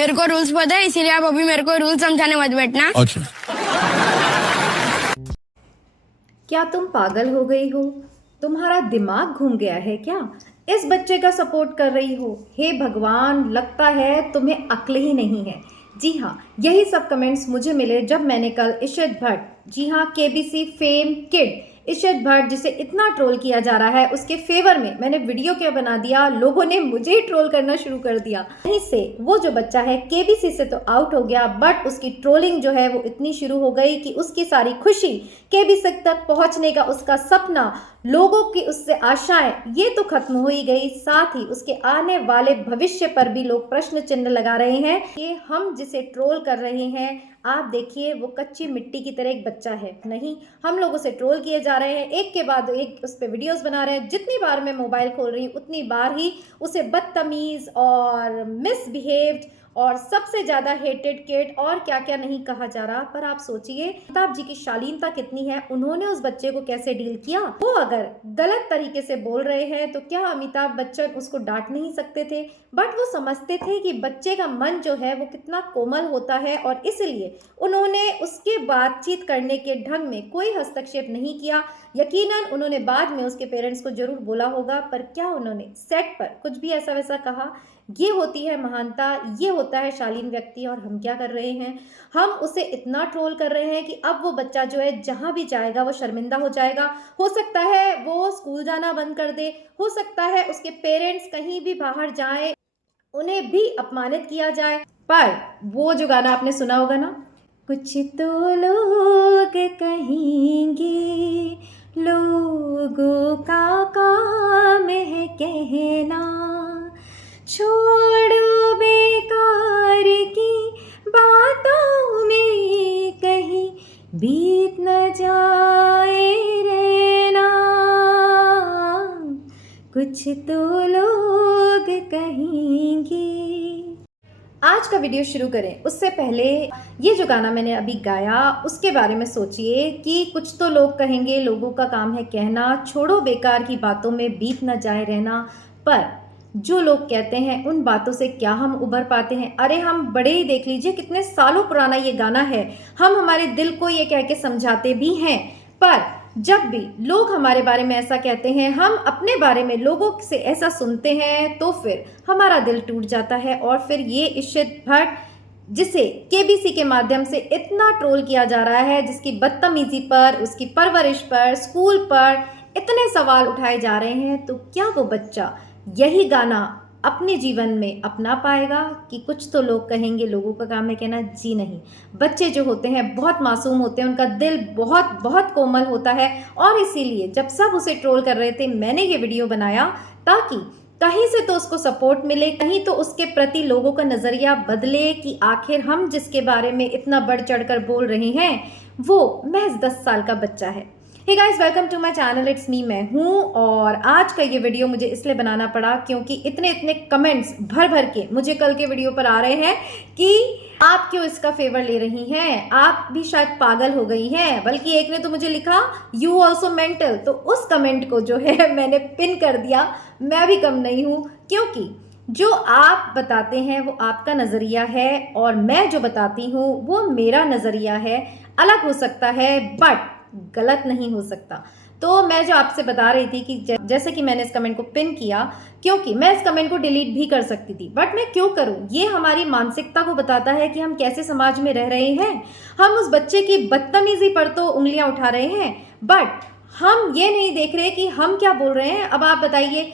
मेरे को रूल्स पता है, इसीलिए आप अभी मेरे को रूल समझाने मत बैठना। अच्छा। क्या तुम पागल हो गई हो? तुम्हारा दिमाग घूम गया है क्या? इस बच्चे का सपोर्ट कर रही हो? हे भगवान, लगता है तुम्हें अक्ल ही नहीं है। जी हाँ, यही सब कमेंट्स मुझे मिले जब मैंने कल इशित भट्ट, जी हाँ केबीसी फेम किड इशित भट्ट, जिसे इतना ट्रोल किया जा रहा है, उसके फेवर में मैंने वीडियो क्या बना दिया, लोगों ने मुझे ही ट्रोल करना शुरू कर दिया। वहीं से वो जो बच्चा है केबीसी से तो आउट हो गया, बट उसकी ट्रोलिंग जो है वो इतनी शुरू हो गई कि उसकी सारी खुशी, केबीसी तक पहुंचने का उसका सपना, लोगों की उससे आशाएं, ये तो खत्म हो ही गई। साथ ही उसके आने वाले भविष्य पर भी लोग प्रश्न चिन्ह लगा रहे हैं। ये हम जिसे ट्रोल कर रहे हैं, आप देखिए वो कच्ची मिट्टी की तरह एक बच्चा है। नहीं, हम लोग उसे ट्रोल किए जा रहे हैं, एक के बाद एक उस पर वीडियोस बना रहे हैं। जितनी बार मैं मोबाइल खोल रही हूँ उतनी बार ही उसे बदतमीज और मिसबिहेव्ड और सबसे ज्यादा हेटेड किड और क्या क्या नहीं कहा जा रहा। पर आप सोचिए अमिताभ जी की शालीनता कितनी है, उन्होंने उस बच्चे को कैसे डील किया। वो अगर गलत तरीके से बोल रहे हैं तो क्या अमिताभ बच्चन उसको डांट नहीं सकते थे? बट वो समझते थे कि बच्चे का मन जो है वो कितना कोमल होता है, और इसलिए उन्होंने उसके बातचीत करने के ढंग में कोई हस्तक्षेप नहीं किया। यकीनन उन्होंने बाद में उसके पेरेंट्स को जरूर बोला होगा, पर क्या उन्होंने सेट पर कुछ भी ऐसा वैसा कहा? ये होती है महानता, ये होता है शालीन व्यक्ति। और हम क्या कर रहे हैं, हम उसे इतना ट्रोल कर रहे हैं कि अब वो बच्चा जो है जहां भी जाएगा वो शर्मिंदा हो जाएगा। हो सकता है वो स्कूल जाना बंद कर दे, हो सकता है उसके पेरेंट्स कहीं भी बाहर जाएं, उन्हें भी अपमानित किया जाए। पर वो जो गाना आपने सुना होगा ना, कुछ तो लोग कहेंगे, लोगों का काम है कहना, छोड़ो बेकार की बातों में कहीं बीत न जाए रहना, कुछ तो लोग कहेंगे। आज का वीडियो शुरू करें उससे पहले ये जो गाना मैंने अभी गाया उसके बारे में सोचिए कि कुछ तो लोग कहेंगे, लोगों का काम है कहना, छोड़ो बेकार की बातों में बीत न जाए रहना। पर जो लोग कहते हैं उन बातों से क्या हम उबर पाते हैं? अरे हम बड़े ही देख लीजिए, कितने सालों पुराना ये गाना है, हम हमारे दिल को ये कह के समझाते भी हैं। पर जब भी लोग हमारे बारे में ऐसा कहते हैं, हम अपने बारे में लोगों से ऐसा सुनते हैं, तो फिर हमारा दिल टूट जाता है। और फिर ये इशित भट्ट, जिसे केबीसी के माध्यम से इतना ट्रोल किया जा रहा है, जिसकी बदतमीजी पर, उसकी परवरिश पर, स्कूल पर इतने सवाल उठाए जा रहे हैं, तो क्या वो बच्चा यही गाना अपने जीवन में अपना पाएगा कि कुछ तो लोग कहेंगे, लोगों का काम है कहना? जी नहीं। बच्चे जो होते हैं बहुत मासूम होते हैं, उनका दिल बहुत बहुत कोमल होता है, और इसीलिए जब सब उसे ट्रोल कर रहे थे मैंने ये वीडियो बनाया, ताकि कहीं से तो उसको सपोर्ट मिले, कहीं तो उसके प्रति लोगों का नज़रिया बदले कि आखिर हम जिसके बारे में इतना बढ़ चढ़ कर बोल रहे हैं वो महज 10 साल का बच्चा है। Hey guys, welcome to my channel, it's me, मैं हूँ। और आज का ये वीडियो मुझे इसलिए बनाना पड़ा क्योंकि इतने इतने कमेंट्स भर भर के मुझे कल के वीडियो पर आ रहे हैं कि आप क्यों इसका फेवर ले रही हैं, आप भी शायद पागल हो गई हैं। बल्कि एक ने तो मुझे लिखा यू ऑल्सो मेंटल, तो उस कमेंट को जो है मैंने पिन कर दिया। मैं भी कम नहीं हूँ, क्योंकि जो आप बताते हैं वो आपका नज़रिया है और मैं जो बताती हूँ वो मेरा नज़रिया है। अलग हो सकता है बट गलत नहीं हो सकता। तो मैं जो आपसे बता रही थी कि जैसे कि मैंने इस कमेंट को पिन किया, क्योंकि मैं इस कमेंट को डिलीट भी कर सकती थी, बट मैं क्यों करूं? ये हमारी मानसिकता को बताता है कि हम कैसे समाज में रह रहे हैं। हम उस बच्चे की बदतमीजी पर तो उंगलियां उठा रहे हैं, बट हम ये नहीं देख रहे कि हम क्या बोल रहे हैं। अब आप बताइए,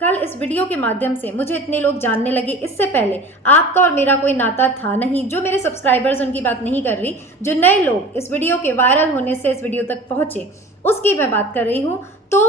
कल इस वीडियो के माध्यम से मुझे इतने लोग जानने लगे, इससे पहले आपका और मेरा कोई नाता था नहीं। जो मेरे सब्सक्राइबर्स, उनकी बात नहीं कर रही, जो नए लोग इस वीडियो के वायरल होने से इस वीडियो तक पहुंचे उसकी मैं बात कर रही हूं। तो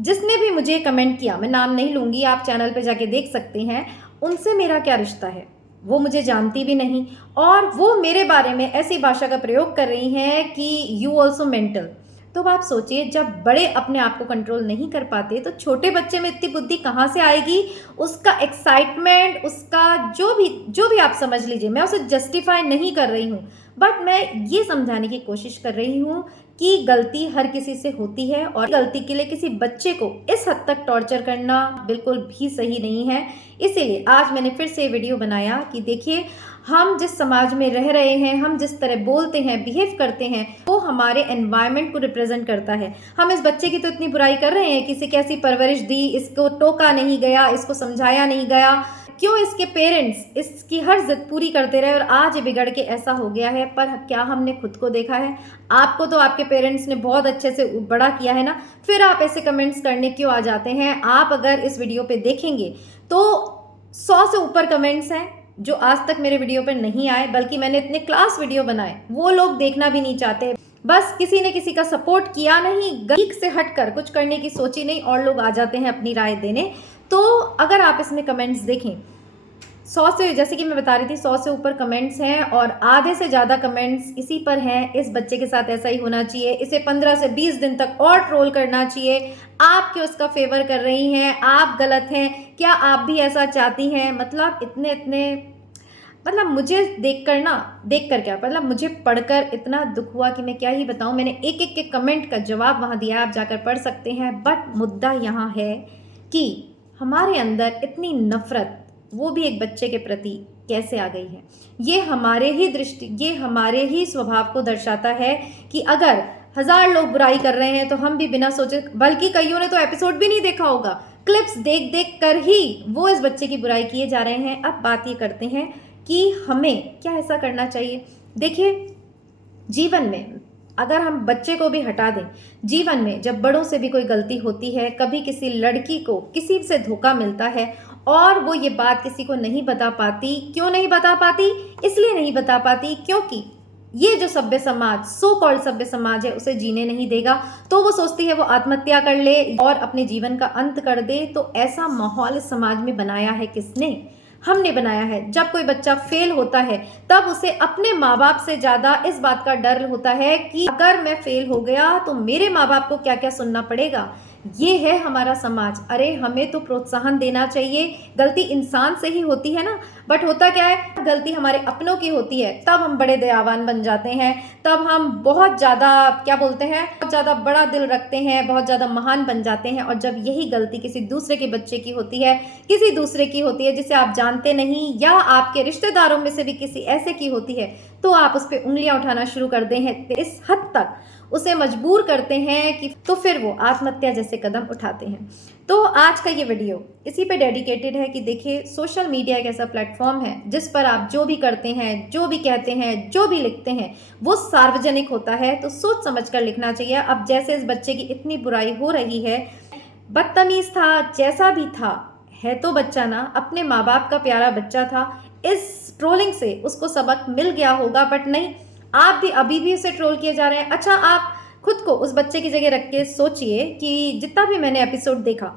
जिसने भी मुझे कमेंट किया, मैं नाम नहीं लूंगी, आप चैनल पे जाके देख सकते हैं, उनसे मेरा क्या रिश्ता है? वो मुझे जानती भी नहीं, और वो मेरे बारे में ऐसी भाषा का प्रयोग कर रही हैं कि यू ऑल्सो मेंटल। तो आप सोचिए, जब बड़े अपने आप को कंट्रोल नहीं कर पाते तो छोटे बच्चे में इतनी बुद्धि कहाँ से आएगी? उसका एक्साइटमेंट, उसका जो भी आप समझ लीजिए, मैं उसे जस्टिफाई नहीं कर रही हूँ, बट मैं ये समझाने की कोशिश कर रही हूँ कि गलती हर किसी से होती है और गलती के लिए किसी बच्चे को इस हद तक टॉर्चर करना बिल्कुल भी सही नहीं है। इसीलिए आज मैंने फिर से वीडियो बनाया कि देखिए, हम जिस समाज में रह रहे हैं, हम जिस तरह बोलते हैं, बिहेव करते हैं, वो हमारे एनवायरनमेंट को रिप्रेजेंट करता है। हम इस बच्चे की तो इतनी बुराई कर रहे हैं कि इसे कैसी परवरिश दी, इसको टोका नहीं गया, इसको समझाया नहीं गया, क्यों इसके पेरेंट्स इसकी हर जिद पूरी करते रहे और आज ये बिगड़ के ऐसा हो गया है। पर क्या हमने खुद को देखा है? आपको तो आपके पेरेंट्स ने बहुत अच्छे से बड़ा किया है ना, फिर आप ऐसे कमेंट्स करने क्यों आ जाते हैं? आप अगर इस वीडियो पे देखेंगे तो 100 से ऊपर कमेंट्स हैं जो आज तक मेरे वीडियो पर नहीं आए, बल्कि मैंने इतने क्लास वीडियो बनाए वो लोग देखना भी नहीं चाहते। बस किसी ने किसी का सपोर्ट किया नहीं, गलती से हटकर कुछ करने की सोची नहीं और लोग आ जाते हैं अपनी राय देने। तो अगर आप इसमें कमेंट्स देखें, 100 से, जैसे कि मैं बता रही थी, 100 से ऊपर कमेंट्स हैं और आधे से ज़्यादा कमेंट्स इसी पर हैं, इस बच्चे के साथ ऐसा ही होना चाहिए, इसे 15 से 20 दिन तक और ट्रोल करना चाहिए, आप क्यों उसका फेवर कर रही हैं, आप गलत हैं, क्या आप भी ऐसा चाहती हैं। मतलब मतलब मुझे देख कर क्या, मतलब मुझे पढ़कर इतना दुख हुआ कि मैं क्या ही बताऊं। मैंने एक एक के कमेंट का जवाब वहाँ दिया, आप जाकर पढ़ सकते हैं। बट मुद्दा यहाँ है कि हमारे अंदर इतनी नफरत, वो भी एक बच्चे के प्रति, कैसे आ गई है। ये हमारे ही स्वभाव को दर्शाता है कि अगर 1000 लोग बुराई कर रहे हैं तो हम भी बिना सोचे, बल्कि कईयों ने तो एपिसोड भी नहीं देखा होगा, क्लिप्स देख देख कर ही वो इस बच्चे की बुराई किए जा रहे हैं। अब बात ये करते हैं कि हमें क्या ऐसा करना चाहिए। देखिए, जीवन में अगर हम बच्चे को भी हटा दें, जीवन में जब बड़ों से भी कोई गलती होती है, कभी किसी लड़की को किसी से धोखा मिलता है और वो ये बात किसी को नहीं बता पाती, क्यों नहीं बता पाती? इसलिए नहीं बता पाती क्योंकि ये जो सभ्य समाज, सो कॉल्ड सभ्य समाज है, उसे जीने नहीं देगा। तो वो सोचती है वो आत्महत्या कर ले और अपने जीवन का अंत कर दे। तो ऐसा माहौल इस समाज में बनाया है किसने? हमने बनाया है। जब कोई बच्चा फेल होता है तब उसे अपने माँ बाप से ज़्यादा इस बात का डर होता है कि अगर मैं फेल हो गया तो मेरे माँ बाप को क्या क्या सुनना पड़ेगा। ये है हमारा समाज। अरे हमें तो प्रोत्साहन देना चाहिए, गलती इंसान से ही होती है ना। बट होता क्या है, गलती हमारे अपनों की होती है, तब हम बड़े दयावान बन जाते हैं, तब हम बहुत ज़्यादा, क्या बोलते हैं, बहुत ज़्यादा बड़ा दिल रखते हैं, बहुत ज़्यादा महान बन जाते हैं। और जब यही गलती किसी दूसरे के बच्चे की होती है, किसी दूसरे की होती है जिसे आप जानते नहीं, या आपके रिश्तेदारों में से भी किसी ऐसे की होती है, तो आप उस पर उंगलियां उठाना शुरू कर दें हैं, इस हद तक उसे मजबूर करते हैं कि तो फिर वो आत्महत्या जैसे कदम उठाते हैं। तो आज का ये वीडियो इसी पे डेडिकेटेड है कि देखिए, सोशल मीडिया एक ऐसा प्लेटफॉर्म है जिस पर आप जो भी करते हैं, जो भी कहते हैं, जो भी लिखते हैं, वो सार्वजनिक होता है। तो सोच समझ कर लिखना चाहिए। अब जैसे इस बच्चे की इतनी बुराई हो रही है, बदतमीज था, जैसा भी था, है तो बच्चा ना, अपने माँ बाप का प्यारा बच्चा था। इस ट्रोलिंग से उसको सबक मिल गया होगा, बट नहीं, आप भी अभी भी उसे ट्रोल किए जा रहे हैं। अच्छा, आप खुद को उस बच्चे की जगह रख के सोचिए कि जितना भी मैंने एपिसोड देखा,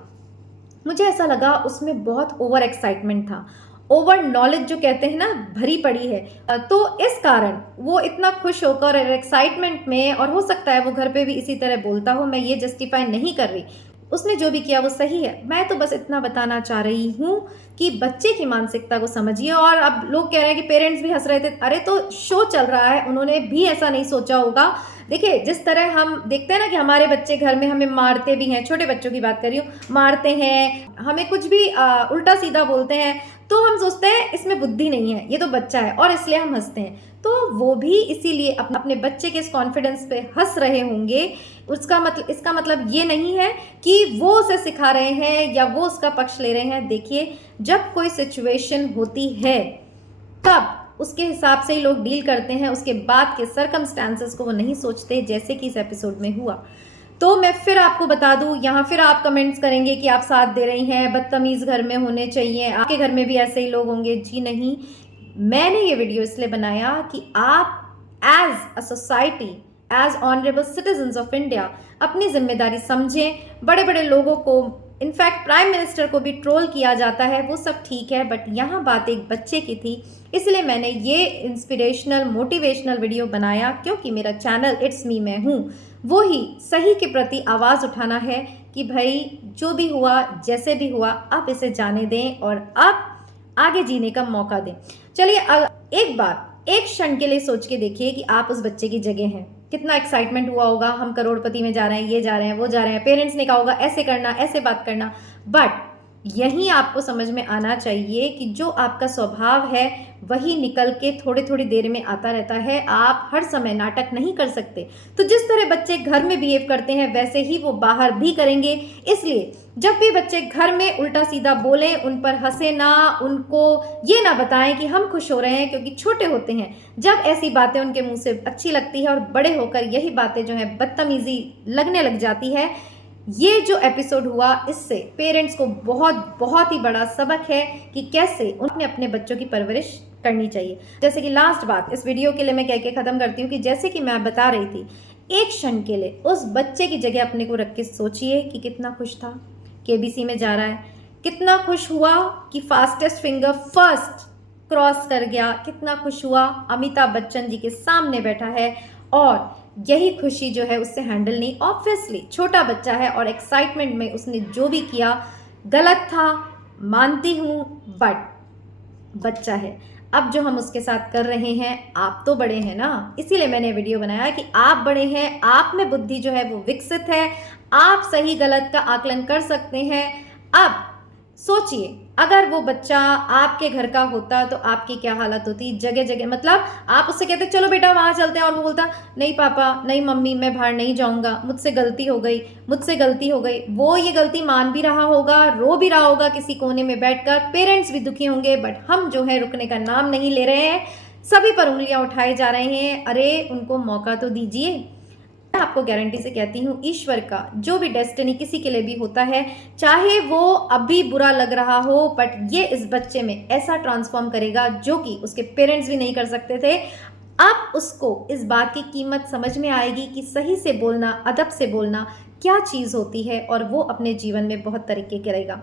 मुझे ऐसा लगा उसमें बहुत ओवर एक्साइटमेंट था, ओवर नॉलेज जो कहते हैं ना, भरी पड़ी है। तो इस कारण वो इतना खुश होकर एक्साइटमेंट में, और हो सकता है वो घर पे भी इसी तरह बोलता हो, मैं ये जस्टिफाई नहीं कर रही, उसने जो भी किया वो सही है। मैं तो बस इतना बताना चाह रही हूँ कि बच्चे की मानसिकता को समझिए। और अब लोग कह रहे हैं कि पेरेंट्स भी हंस रहे थे, अरे तो शो चल रहा है, उन्होंने भी ऐसा नहीं सोचा होगा। देखिए, जिस तरह हम देखते हैं ना कि हमारे बच्चे घर में हमें मारते भी हैं, छोटे बच्चों की बात कर रही हूँ, मारते हैं, हमें कुछ भी उल्टा सीधा बोलते हैं, तो हम सोचते हैं इसमें बुद्धि नहीं है, ये तो बच्चा है, और इसलिए हम हंसते हैं। तो वो भी इसीलिए अपने बच्चे के इस कॉन्फिडेंस पे हंस रहे होंगे। इसका मतलब ये नहीं है कि वो उसे सिखा रहे हैं या वो उसका पक्ष ले रहे हैं। देखिए, जब कोई सिचुएशन होती है तब उसके हिसाब से ही लोग डील करते हैं, उसके बाद के सर्कमस्टांसेस को वो नहीं सोचते, जैसे कि इस एपिसोड में हुआ। तो मैं फिर आपको बता दूं, यहाँ फिर आप कमेंट्स करेंगे कि आप साथ दे रही हैं, बदतमीज घर में होने चाहिए, आपके घर में भी ऐसे ही लोग होंगे। जी नहीं, मैंने ये वीडियो इसलिए बनाया कि आप as a society, as honourable citizens of India अपनी जिम्मेदारी समझें। बड़े बड़े लोगों को, इनफैक्ट प्राइम मिनिस्टर को भी ट्रोल किया जाता है, वो सब ठीक है, बट यहाँ बात एक बच्चे की थी, इसलिए मैंने ये इंस्पिरेशनल मोटिवेशनल वीडियो बनाया, क्योंकि मेरा चैनल इट्स मी, मैं हूँ, वो ही सही के प्रति आवाज़ उठाना है कि भाई जो भी हुआ, जैसे भी हुआ, अब इसे जाने दें और अब आगे जीने का मौका दें। चलिए, एक बार, एक क्षण के लिए सोच के देखिए कि आप उस बच्चे की जगह हैं। कितना एक्साइटमेंट हुआ होगा, हम करोड़पति में जा रहे हैं, ये जा रहे हैं, वो जा रहे हैं, पेरेंट्स ने कहा होगा ऐसे करना, ऐसे बात करना। बट यहीं आपको समझ में आना चाहिए कि जो आपका स्वभाव है वही निकल के थोड़ी थोड़ी देर में आता रहता है। आप हर समय नाटक नहीं कर सकते। तो जिस तरह बच्चे घर में बिहेव करते हैं वैसे ही वो बाहर भी करेंगे। इसलिए जब भी बच्चे घर में उल्टा सीधा बोलें, उन पर हंसे ना, उनको ये ना बताएं कि हम खुश हो रहे हैं, क्योंकि छोटे होते हैं जब ऐसी बातें उनके मुंह से अच्छी लगती है और बड़े होकर यही बातें जो है बदतमीजी लगने लग जाती है। ये जो एपिसोड हुआ इससे पेरेंट्स को बहुत बहुत ही बड़ा सबक है कि कैसे उन्हें अपने बच्चों की परवरिश करनी चाहिए। जैसे कि लास्ट बात इस वीडियो के लिए मैं कह के ख़त्म करती हूँ कि जैसे कि मैं बता रही थी, एक क्षण के लिए उस बच्चे की जगह अपने को रख के सोचिए कि कितना खुश था, केबीसी में जा रहा है, कितना खुश हुआ कि फास्टेस्ट फिंगर फर्स्ट क्रॉस कर गया, कितना खुश हुआ अमिताभ बच्चन जी के सामने बैठा है। और यही खुशी जो है उससे हैंडल नहीं, ऑब्वियसली छोटा बच्चा है और एक्साइटमेंट में उसने जो भी किया गलत था, मानती हूँ, बट बच्चा है। अब जो हम उसके साथ कर रहे हैं, आप तो बड़े हैं ना, इसीलिए मैंने वीडियो बनाया कि आप बड़े हैं, आप में बुद्धि जो है वो विकसित है, आप सही गलत का आकलन कर सकते हैं। अब सोचिए अगर वो बच्चा आपके घर का होता तो आपकी क्या हालत होती। जगह जगह मतलब आप उससे कहते चलो बेटा वहाँ चलते हैं और वो बोलता नहीं पापा, नहीं मम्मी, मैं बाहर नहीं जाऊँगा, मुझसे गलती हो गई, मुझसे गलती हो गई। वो ये गलती मान भी रहा होगा, रो भी रहा होगा किसी कोने में बैठकर, पेरेंट्स भी दुखी होंगे, बट हम जो है रुकने का नाम नहीं ले रहे हैं, सभी पर उंगलियां उठाए जा रहे हैं। अरे उनको मौका तो दीजिए। मैं आपको गारंटी से कहती हूँ ईश्वर का जो भी डेस्टिनी किसी के लिए भी होता है, चाहे वो अभी बुरा लग रहा हो, बट ये इस बच्चे में ऐसा ट्रांसफॉर्म करेगा जो कि उसके पेरेंट्स भी नहीं कर सकते थे। अब उसको इस बात की कीमत समझ में आएगी कि सही से बोलना, अदब से बोलना क्या चीज़ होती है, और वो अपने जीवन में बहुत तरक्की करेगा।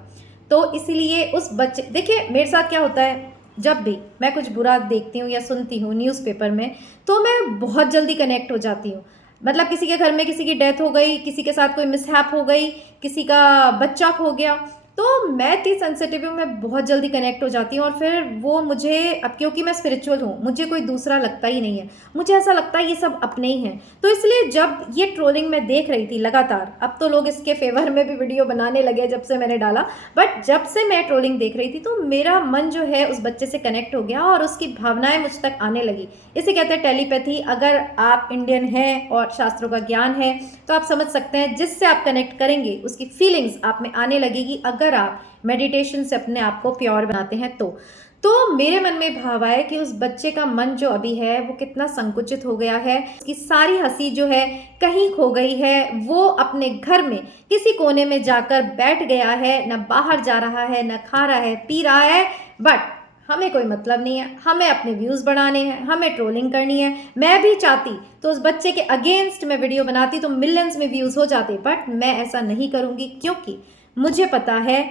तो इसलिए उस बच्चे, देखिए मेरे साथ क्या होता है, जब भी मैं कुछ बुरा देखती हूँ या सुनती हूँ न्यूज़पेपर में तो मैं बहुत जल्दी कनेक्ट हो जाती हूँ। मतलब किसी के घर में किसी की डेथ हो गई, किसी के साथ कोई मिसहैप हो गई, किसी का बच्चा खो गया, तो मैं इतनी सेंसिटिव हूँ, मैं बहुत जल्दी कनेक्ट हो जाती हूँ। और फिर वो मुझे, अब क्योंकि मैं स्पिरिचुअल हूँ, मुझे कोई दूसरा लगता ही नहीं है, मुझे ऐसा लगता है ये सब अपने ही हैं। तो इसलिए जब ये ट्रोलिंग मैं देख रही थी लगातार, अब तो लोग इसके फेवर में भी वीडियो बनाने लगे जब से मैंने डाला, बट जब से मैं ट्रोलिंग देख रही थी तो मेरा मन जो है उस बच्चे से कनेक्ट हो गया और उसकी भावनाएं मुझ तक आने लगी। इसे कहते हैं टेलीपैथी। अगर आप इंडियन हैं और शास्त्रों का ज्ञान है तो आप समझ सकते हैं, जिससे आप कनेक्ट करेंगे उसकी फीलिंग्स आप में आने लगेगी, अगर आप मेडिटेशन से अपने आप को प्योर बनाते हैं तो मेरे मन में भाव आया कि उस बच्चे का मन जो अभी है वो कितना संकुचित हो गया है, उसकी सारी हंसी जो है कहीं खो गई है, वो अपने घर में किसी कोने में जाकर बैठ गया है, ना बाहर जा रहा है, ना खा रहा है, पी रहा है, बट हमें कोई मतलब नहीं है, हमें अपने व्यूज़ बढ़ाने हैं, हमें ट्रोलिंग करनी है। मैं भी चाहती तो उस बच्चे के अगेंस्ट मैं वीडियो बनाती तो मिलियंस में व्यूज़ हो जाते, बट मैं ऐसा नहीं करूँगी, क्योंकि मुझे पता है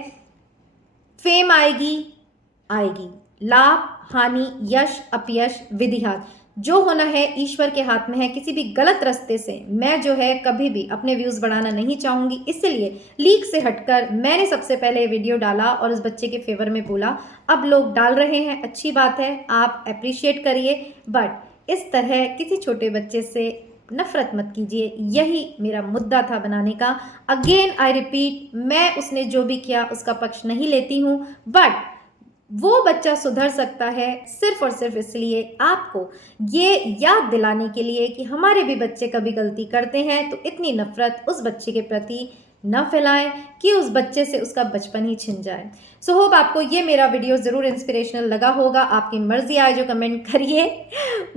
फेम आएगी आएगी, लाभ हानि, यश अपयश, विधि हाथ, जो होना है ईश्वर के हाथ में है। किसी भी गलत रास्ते से मैं जो है कभी भी अपने व्यूज़ बढ़ाना नहीं चाहूँगी, इसलिए लीक से हटकर मैंने सबसे पहले वीडियो डाला और उस बच्चे के फेवर में बोला। अब लोग डाल रहे हैं, अच्छी बात है, आप अप्रिशिएट करिए, बट इस तरह किसी छोटे बच्चे से नफरत मत कीजिए। यही मेरा मुद्दा था बनाने का। अगेन आई रिपीट, मैं उसने जो भी किया उसका पक्ष नहीं लेती हूँ, बट वो बच्चा सुधर सकता है सिर्फ और सिर्फ इसलिए, आपको ये याद दिलाने के लिए कि हमारे भी बच्चे कभी गलती करते हैं, तो इतनी नफरत उस बच्चे के प्रति न फैलाएं कि उस बच्चे से उसका बचपन ही छिन जाए। सो होप आपको ये मेरा वीडियो ज़रूर इंस्पिरेशनल लगा होगा। आपकी मर्जी आए जो कमेंट करिए।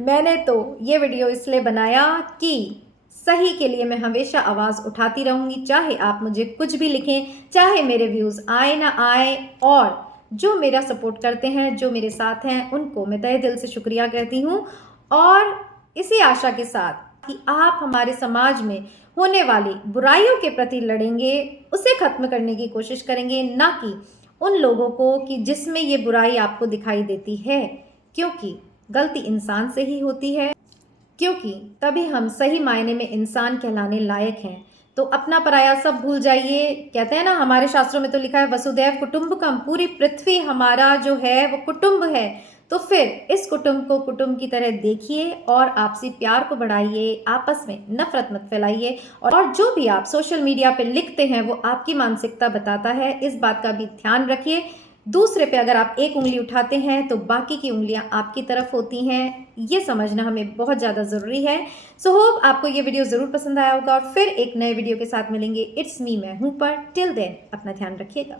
मैंने तो ये वीडियो इसलिए बनाया कि सही के लिए मैं हमेशा आवाज़ उठाती रहूँगी, चाहे आप मुझे कुछ भी लिखें, चाहे मेरे व्यूज़ आए ना आए, और जो मेरा सपोर्ट करते हैं, जो मेरे साथ हैं, उनको मैं तहे दिल से शुक्रिया कहती हूँ। और इसी आशा के साथ कि आप हमारे समाज में होने वाली बुराइयों के प्रति लड़ेंगे, उसे ख़त्म करने की कोशिश करेंगे, ना कि उन लोगों को कि जिसमें ये बुराई आपको दिखाई देती है, क्योंकि गलती इंसान से ही होती है, क्योंकि तभी हम सही मायने में इंसान कहलाने लायक हैं। तो अपना पराया सब भूल जाइए। कहते हैं ना, हमारे शास्त्रों में तो लिखा है वसुदैव कुटुंबकम, पूरी पृथ्वी हमारा जो है वो कुटुंब है। तो फिर इस कुटुंब को कुटुंब की तरह देखिए और आपसी प्यार को बढ़ाइए, आपस में नफरत मत फैलाइए। और जो भी आप सोशल मीडिया पे लिखते हैं वो आपकी मानसिकता बताता है, इस बात का भी ध्यान रखिए। दूसरे पे अगर आप एक उंगली उठाते हैं तो बाकी की उंगलियां आपकी तरफ होती हैं, ये समझना हमें बहुत ज़्यादा ज़रूरी है। सो होप आपको ये वीडियो ज़रूर पसंद आया होगा और फिर एक नए वीडियो के साथ मिलेंगे। इट्स मी, मैं हूं पर। टिल देन अपना ध्यान रखिएगा।